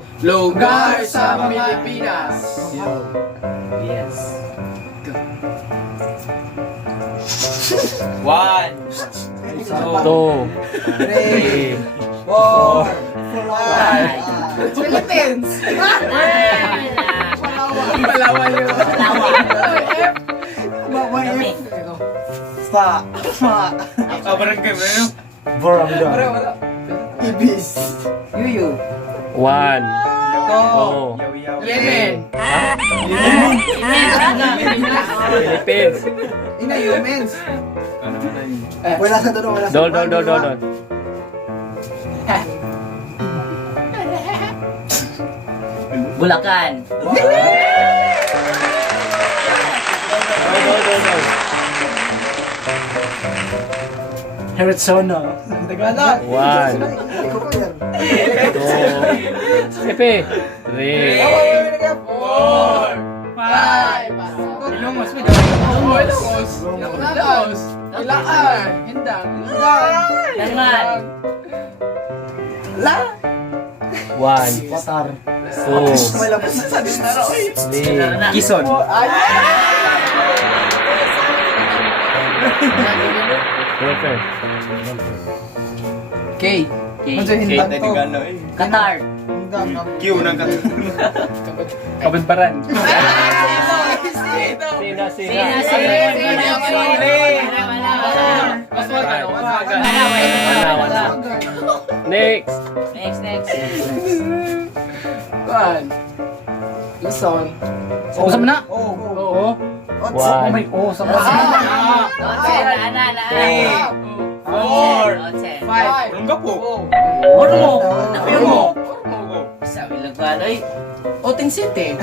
Lugar sa Pilipinas. Yes. One, Two. Three. four, Philippines. Palawan yun. Palawan. sa barangay ba yun? Barangay. Ibis. Yuyu. One. Yaw, Two. yaw. Yemen. Philippines. Ina humans. Ano na yun? Wala sa doon, wala sa Dol. Bulacan. Dol. Arizona. Tagana. One. Ikaw ko yan. Two. Epe. Three. Four. Five. Ilongos mo Oh, Ilocos. Ilocos. Ilaan. Hindang. Langan. One. Qatar. Two. May labas na sa dinaro. Three. Quezon. Perfect. K. Ano hindang to? Tayo eh. Qatar. Hindang. Q ng kat. Kabadbaran. Sino? Sina. Mas magano. Wala. Next. Next. One. Luzon. Usap na. Oo. One. May sa Otse. Ana. Three. Four. Otse. Five. Anong ka po? Ormo. Ormo. Sabi lang ko ano eh. Oting City.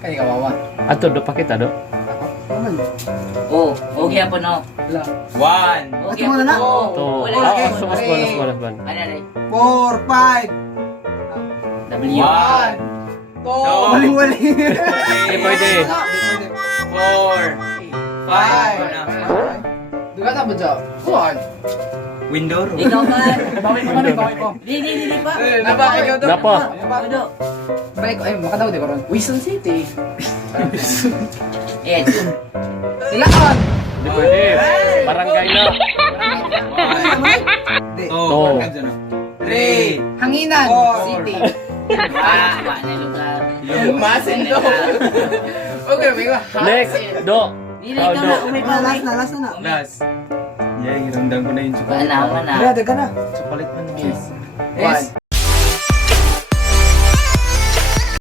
Kaya kawawa. Ato do pakita do. Oh, okay po no. One. Okay Ito muna na. po. Two. Wala. Sumas. Ano. 4, 5. W. One. Two. Waling-waling. Hindi pwede. Four. Five. Duga na ba dyan? One. Window. Ikaw ba? Bawi ko. Di pa. Naba, ikaw daw. Napa. Udo. Balik ko. Ay, makadaw di ko ron. Wilson City. Yes. Ilaan. Hindi pwede. Barangay na. Two. Three. Hanginan. Four. City. Wa na lugar. Masin do. Okay, may ko. Next. Do. Dili ka na umay pa. Last na. Last. Yay, randang ko na yung chocolate. Wala na. Ready ka na. Chocolate man. One.